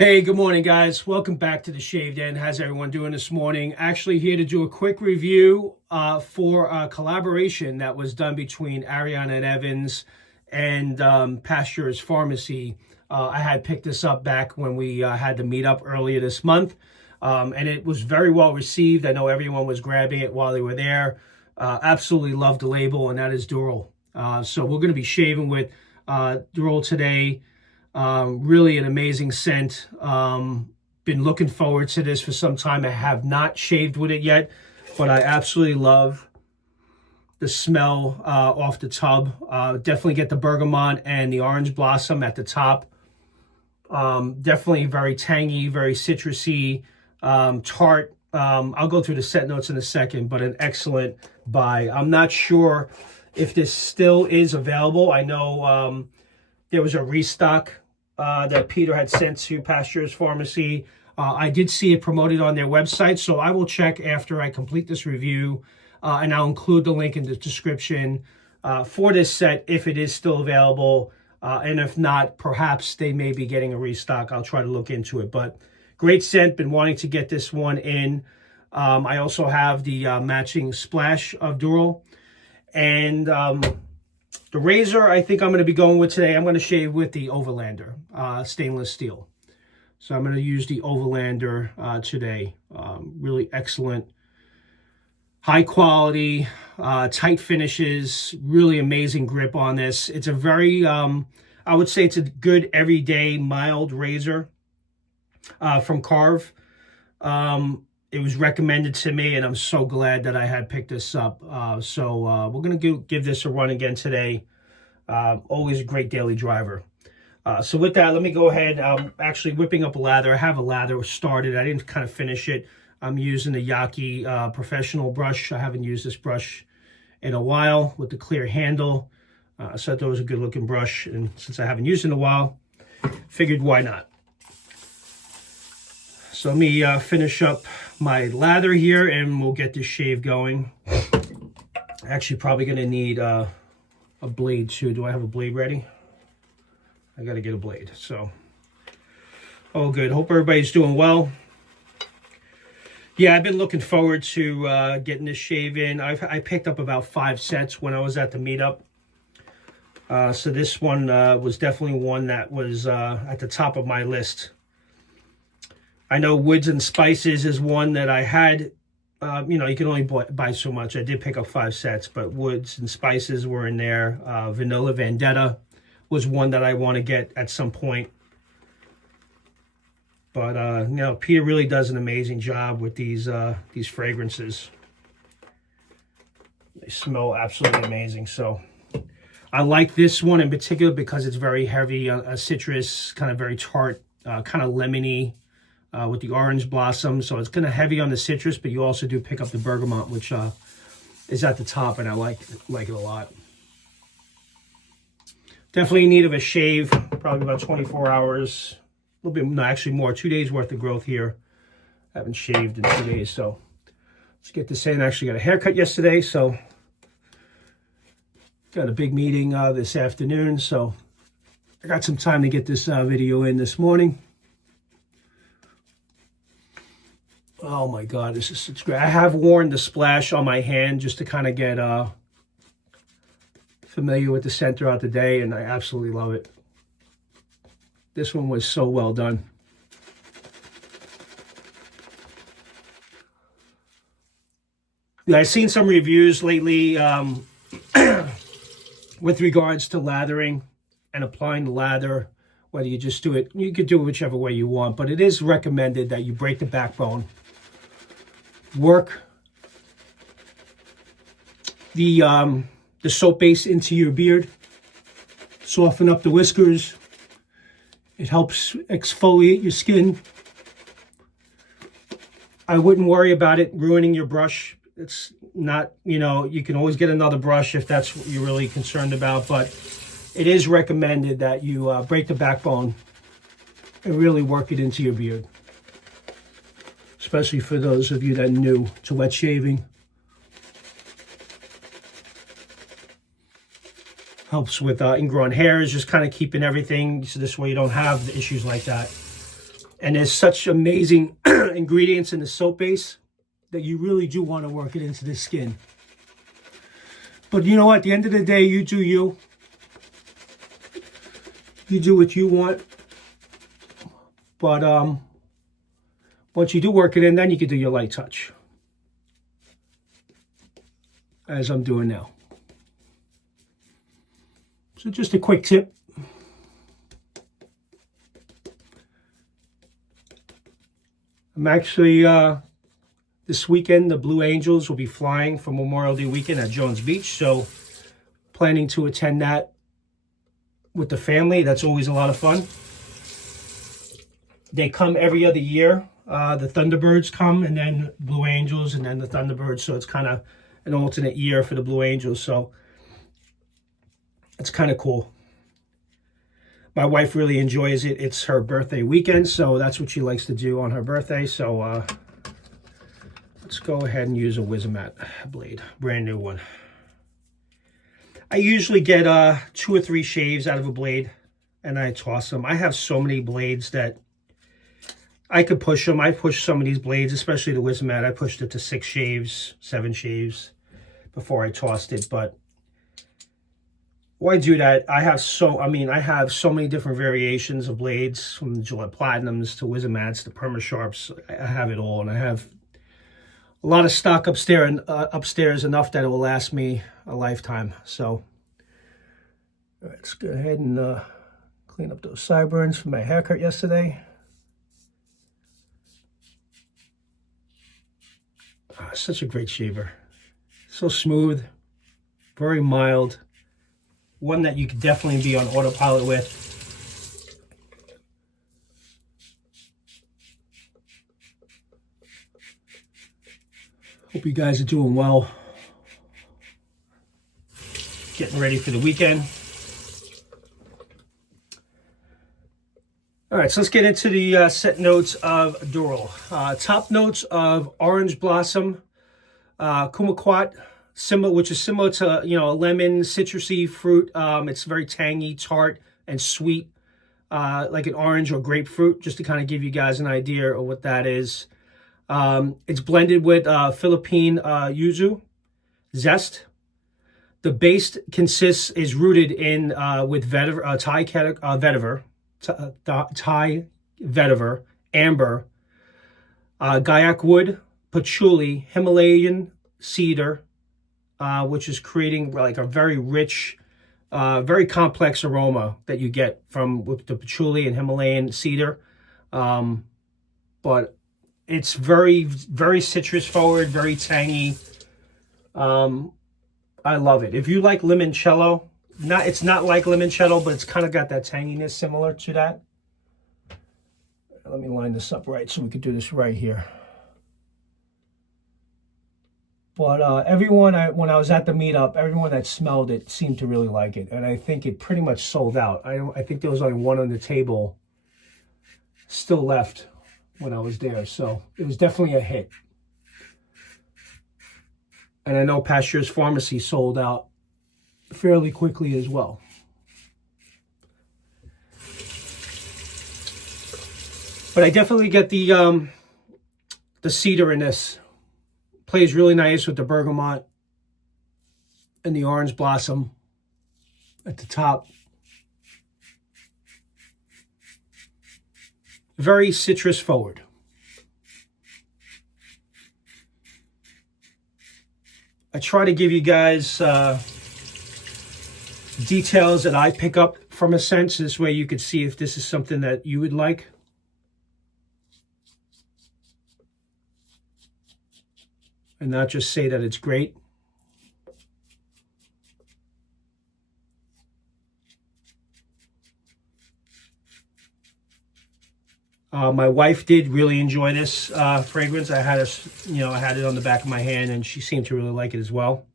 Hey, good morning, guys. Welcome back to the Shaved End. How's everyone doing this morning? Actually, here to do a quick review for a collaboration that was done between Ariana and Evans and Pasteur's Pharmacy. I had picked this up back when we had the meetup earlier this month, and it was very well received. I know everyone was grabbing it while they were there. Absolutely loved the label, and that is Dural. So we're going to be shaving with Dural today. Really an amazing scent. Been looking forward to this for some time. I have not shaved with it yet, but I absolutely love the smell off the tub. Definitely get the bergamot and the orange blossom at the top. Definitely very tangy, very citrusy, tart. I'll go through the scent notes in a second, but an excellent buy. I'm not sure if this still is available. I know there was a restock that Peter had sent to Pasteur's Pharmacy. I did see it promoted on their website, so I will check after I complete this review, and I'll include the link in the description for this set if it is still available, and if not, perhaps they may be getting a restock. I'll try to look into it, but great scent. Been wanting to get this one in. I also have the matching splash of Dural, and the razor I think I'm going to be going with today, I'm going to shave with the Overlander stainless steel. So I'm going to use the Overlander today. Really excellent, high quality, tight finishes, really amazing grip on this. It's a very, I would say it's a good everyday mild razor from Karve. It was recommended to me, and I'm so glad that I had picked this up. So we're going to give this a run again today. Always a great daily driver. So with that, let me go ahead. I'm actually whipping up a lather. I have a lather started. I didn't kind of finish it. I'm using the Yaki professional brush. I haven't used this brush in a while with the clear handle. So I thought it was a good looking brush. And since I haven't used it in a while, figured why not. So let me finish up my lather here and we'll get this shave going. Actually probably going to need a blade too. Do I have a blade ready? I got to get a blade. So, oh good. Hope everybody's doing well. Yeah, I've been looking forward to getting this shave in. I picked up about 5 sets when I was at the meetup. So this one was definitely one that was at the top of my list. I know Woods and Spices is one that I had. You know, you can only buy so much. I did pick up 5 sets, but Woods and Spices were in there. Vanilla Vendetta was one that I want to get at some point. But, you know, Peter really does an amazing job with these fragrances. They smell absolutely amazing. So I like this one in particular because it's very heavy, citrus, kind of very tart, kind of lemony. With the orange blossom, so it's kind of heavy on the citrus, but you also do pick up the bergamot, which is at the top, and I like it a lot. Definitely in need of a shave, probably about 24 hours, a little bit, no, actually more, 2 days worth of growth here. I haven't shaved in 2 days, so let's get this in. Actually got a haircut yesterday, so got a big meeting this afternoon, so I got some time to get this video in this morning. Oh my God, it's great. I have worn the splash on my hand just to kind of get familiar with the scent throughout the day, and I absolutely love it. This one was so well done. Yeah, I've seen some reviews lately with regards to lathering and applying the lather, whether you just do it, you could do it whichever way you want, but it is recommended that you break the backbone. Work the soap base into your beard, soften up the whiskers. It helps exfoliate your skin. I wouldn't worry about it ruining your brush. It's not, you know, you can always get another brush if that's what you're really concerned about, but it is recommended that you break the backbone and really work it into your beard. Especially for those of you that are new to wet shaving. Helps with ingrown hairs, just kind of keeping everything so this way you don't have the issues like that. And there's such amazing ingredients in the soap base that you really do want to work it into the skin. But you know what? At the end of the day, you do you. You do what you want. But once you do work it in, then you can do your light touch. As I'm doing now. So just a quick tip. I'm actually, this weekend, the Blue Angels will be flying for Memorial Day weekend at Jones Beach. So planning to attend that with the family. That's always a lot of fun. They come every other year. The Thunderbirds come, and then Blue Angels, and then the Thunderbirds. So it's kind of an alternate year for the Blue Angels. So it's kind of cool. My wife really enjoys it. It's her birthday weekend, so that's what she likes to do on her birthday. So let's go ahead and use a Wizamat blade, brand new one. I usually get 2 or 3 shaves out of a blade, and I toss them. I have so many blades that I could push them. I pushed some of these blades, especially the Wizamat. I pushed it to 6 shaves, 7 shaves before I tossed it. But why do that? I have so many different variations of blades, from the Gillette Platinums to Wizamats to Perma-Sharps. I have it all, and I have a lot of stock upstairs, enough that it will last me a lifetime. So let's go ahead and clean up those sideburns from my haircut yesterday. Such a great shaver. So smooth, very mild. One that you could definitely be on autopilot with. Hope you guys are doing well. Getting ready for the weekend. All right, so let's get into the scent notes of Dural. Top notes of orange blossom, kumquat, which is similar to, a lemon, citrusy fruit. It's very tangy, tart, and sweet, like an orange or grapefruit, just to kind of give you guys an idea of what that is. It's blended with Philippine yuzu, zest. The base is rooted in with Thai vetiver, amber, gaiac wood, patchouli, Himalayan cedar, which is creating like a very rich, very complex aroma that you get with the patchouli and Himalayan cedar. But it's very, very citrus forward, very tangy. I love it. If you like limoncello, it's not like limoncello, but it's kind of got that tanginess similar to that. Let me line this up right so we could do this right here. But when I was at the meetup, everyone that smelled it seemed to really like it, and I think it pretty much sold out. I think there was only one on the table still left when I was there, so it was definitely a hit. And I know Pasteur's Pharmacy sold out fairly quickly as well. But I definitely get the cedar in this. Plays really nice with the bergamot and the orange blossom at the top. Very citrus forward. I try to give you guys details that I pick up from a scent. This way you could see if this is something that you would like. And not just say that it's great. My wife did really enjoy this fragrance. I had it on the back of my hand, and she seemed to really like it as well.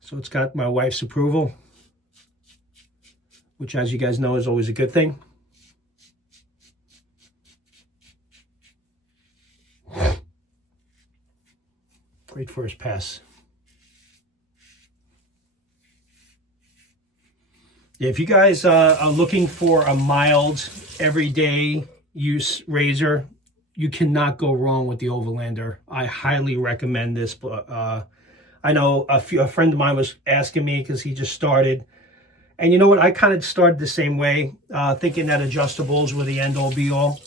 So it's got my wife's approval, which, as you guys know, is always a good thing. Great first pass. Yeah, if you guys are looking for a mild, everyday use razor, you cannot go wrong with the Overlander. I highly recommend this. But I know a friend of mine was asking me because he just started. And you know what? I kind of started the same way, thinking that adjustables were the end-all, be-all.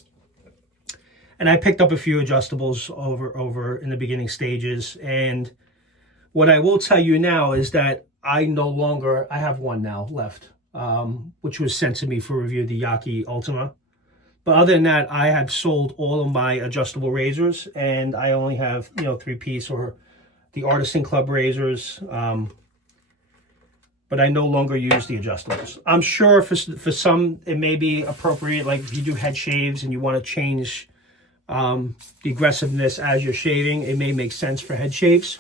And I picked up a few adjustables over in the beginning stages. And what I will tell you now is that I have one now left, which was sent to me for review, the Yaki Ultima. But other than that, I have sold all of my adjustable razors, and I only have, 3-piece or the Artisan Club razors. But I no longer use the adjustables. I'm sure for some, it may be appropriate, like if you do head shaves and you want to change the aggressiveness as you're shaving, it may make sense for head shaves.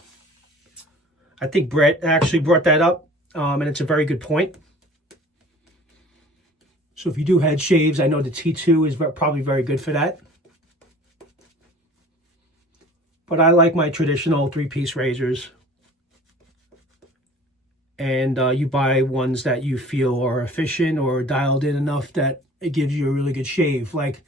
I think Brett actually brought that up, and it's a very good point. So if you do head shaves, I know the T2 is probably very good for that. But I like my traditional 3-piece razors. And you buy ones that you feel are efficient or dialed in enough that it gives you a really good shave. Like,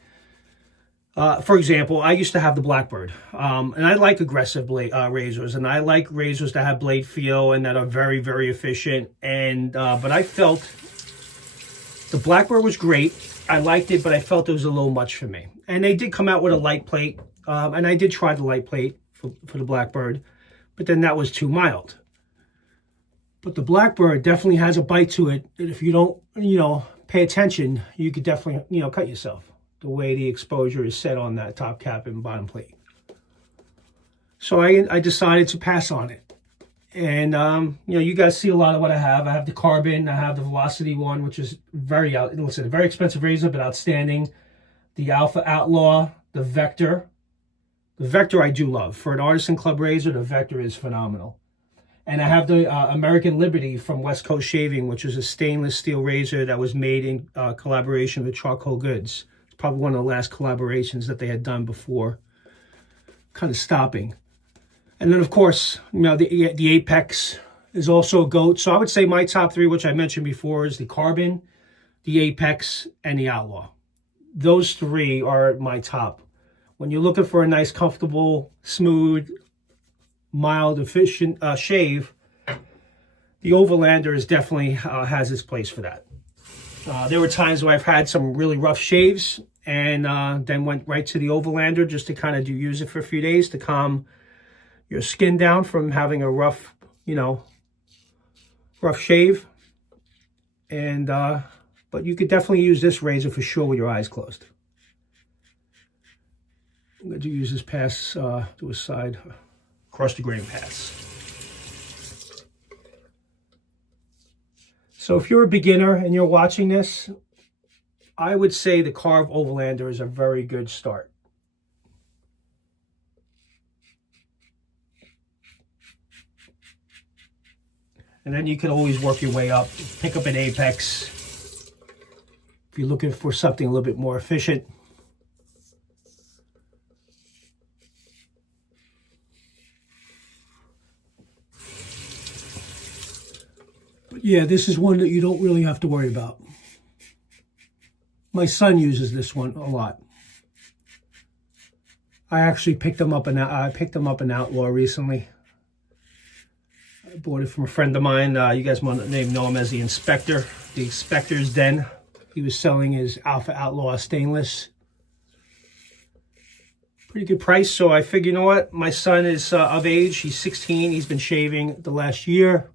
for example, I used to have the Blackbird, and I like aggressive razors, and I like razors that have blade feel and that are very, very efficient. And but I felt the Blackbird was great. I liked it, but I felt it was a little much for me. And they did come out with a light plate, and I did try the light plate for the Blackbird, but then that was too mild. But the Blackbird definitely has a bite to it. And if you don't, pay attention, you could definitely, cut yourself. The way the exposure is set on that top cap and bottom plate. So I decided to pass on it. And, you guys see a lot of what I have. I have the Carbon. I have the Velocity one, which is a very expensive razor, but outstanding. The Alpha Outlaw, the Vector. The Vector I do love. For an Artisan Club razor, the Vector is phenomenal. And I have the American Liberty from West Coast Shaving, which is a stainless steel razor that was made in collaboration with Charcoal Goods. It's probably one of the last collaborations that they had done before kind of stopping. And then, of course, the Apex is also a GOAT. So I would say my top 3, which I mentioned before, is the Carbon, the Apex, and the Outlaw. Those 3 are my top. When you're looking for a nice, comfortable, smooth, mild, efficient shave, the Overlander is definitely has its place for that. There were times where I've had some really rough shaves and then went right to the Overlander just to kind of use it for a few days to calm your skin down from having a rough shave. And but you could definitely use this razor for sure with your eyes closed. I'm going to use this pass to a side. Across the grain pass. So if you're a beginner and you're watching this, I would say the Karve Overlander is a very good start. And then you can always work your way up. Pick up an Apex if you're looking for something a little bit more efficient. Yeah, this is one that you don't really have to worry about. My son uses this one a lot. I actually picked him up an Outlaw recently. I bought it from a friend of mine. You guys might know him as the Inspector, the Inspector's Den. He was selling his Alpha Outlaw stainless. Pretty good price. So I figured, you know what? My son is of age. He's 16. He's been shaving the last year.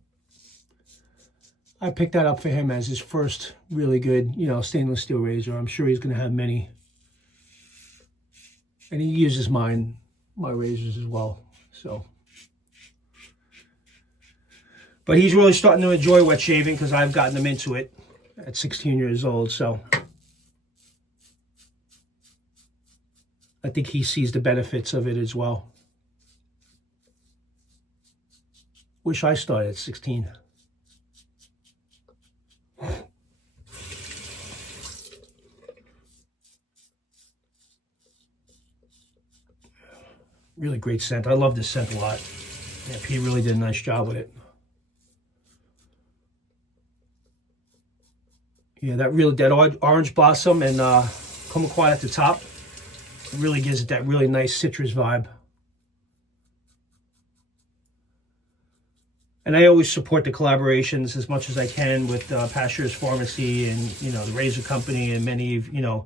I picked that up for him as his first really good, stainless steel razor. I'm sure he's going to have many. And he uses my razors as well. So, but he's really starting to enjoy wet shaving because I've gotten him into it at 16 years old. So I think he sees the benefits of it as well. Wish I started at 16. Really great scent. I love this scent a lot. Yeah, Pete really did a nice job with it. Yeah, that orange blossom and kumquat at the top really gives it that really nice citrus vibe. And I always support the collaborations as much as I can with Pasteur's Pharmacy and, the Razor Company, and many of, the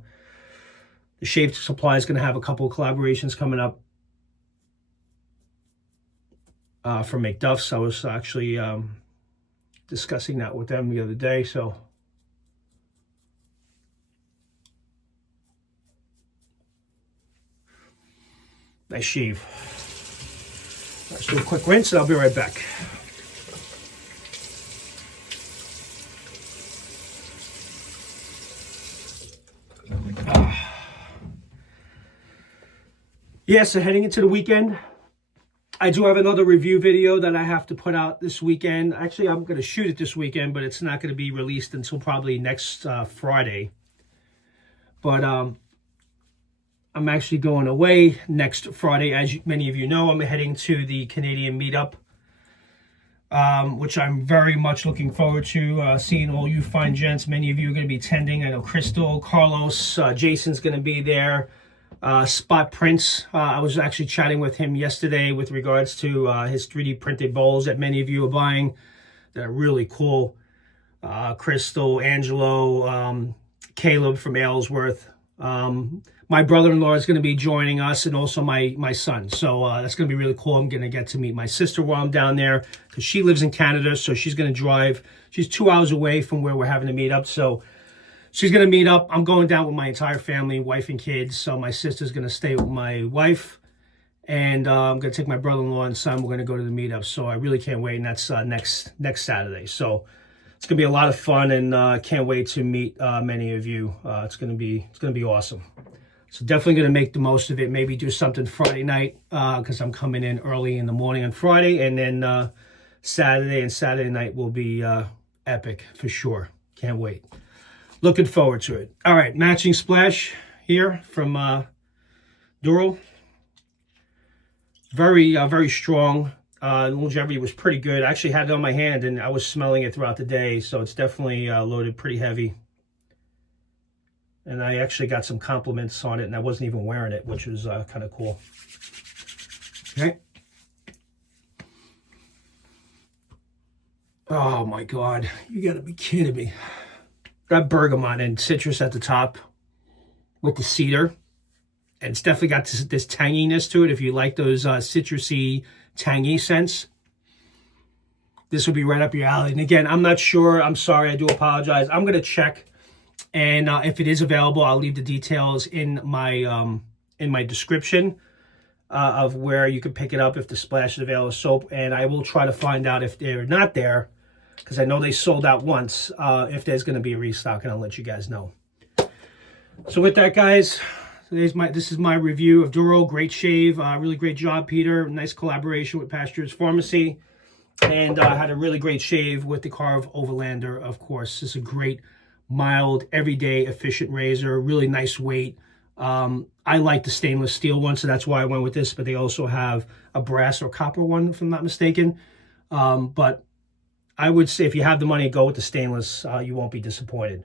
Shave Supply is going to have a couple of collaborations coming up from McDuff's. I was actually discussing that with them the other day, so. Nice shave. Let's do a quick rinse and I'll be right back. Yeah, so heading into the weekend, I do have another review video that I have to put out this weekend. Actually, I'm going to shoot it this weekend, but it's not going to be released until probably next Friday. But I'm actually going away next Friday. As many of you know, I'm heading to the Canadian meetup, which I'm very much looking forward to seeing all you fine gents. Many of you are going to be attending. I know Crystal, Carlos, Jason's going to be there. Spot Prince, I was actually chatting with him yesterday with regards to his 3D printed bowls that many of you are buying. They're really cool. Crystal, Angelo, Caleb from Aylesworth. My brother-in-law is going to be joining us, and also my son. So that's going to be really cool. I'm going to get to meet my sister while I'm down there, because she lives in Canada, so she's going to drive. She's 2 hours away from where we're having to meet up, so she's going to meet up. I'm going down with my entire family, wife and kids. So my sister's going to stay with my wife. And I'm going to take my brother-in-law and son. We're going to go to the meetup. So I really can't wait. And that's next Saturday. So it's going to be a lot of fun. And can't wait to meet many of you. It's going to be awesome. So definitely going to make the most of it. Maybe do something Friday night, because I'm coming in early in the morning on Friday. And then Saturday night will be epic for sure. Can't wait. Looking forward to it. All right, matching splash here from Dural. Very strong. Longevity was pretty good. I actually had it on my hand, and I was smelling it throughout the day, so it's definitely loaded pretty heavy. And I actually got some compliments on it, and I wasn't even wearing it, which was kind of cool. Okay. Oh, my God. You got to be kidding me. Got bergamot and citrus at the top with the cedar. And it's definitely got this tanginess to it. If you like those citrusy, tangy scents, this would be right up your alley. And again, I'm not sure. I'm sorry. I do apologize. I'm going to check. And if it is available, I'll leave the details in my description of where you can pick it up if the Splash is available soap. And I will try to find out if they're not there, because I know they sold out once, if there's going to be a restock, and I'll let you guys know. So with that, guys, this is my review of Dural. Great shave. Really great job, Peter. Nice collaboration with Pasteur's Pharmacy. And I had a really great shave with the Karve Overlander, of course. This is a great, mild, everyday, efficient razor. Really nice weight. I like the stainless steel one, so that's why I went with this. But they also have a brass or copper one, if I'm not mistaken. But I would say if you have the money, go with the stainless. You won't be disappointed.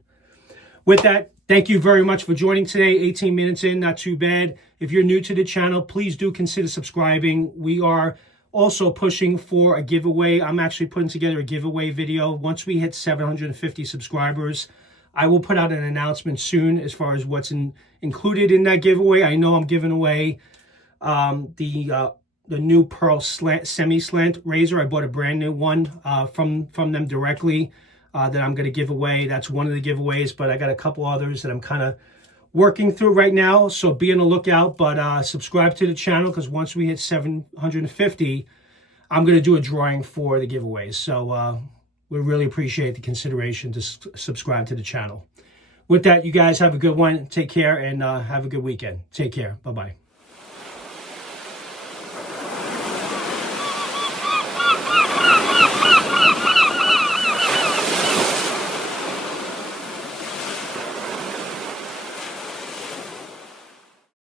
With that, thank you very much for joining today. 18 minutes in, not too bad. If you're new to the channel, please do consider subscribing. We are also pushing for a giveaway. I'm actually putting together a giveaway video. Once we hit 750 subscribers, I will put out an announcement soon as far as what's included in that giveaway. I know I'm giving away the new Pearl semi-slant razor. I bought a brand new one from them directly that I'm going to give away. That's one of the giveaways, but I got a couple others that I'm kind of working through right now, so be on the lookout. But subscribe to the channel, because once we hit 750, I'm going to do a drawing for the giveaways. So we really appreciate the consideration to subscribe to the channel. With that, you guys have a good one. Take care, and have a good weekend. Take care. Bye-bye.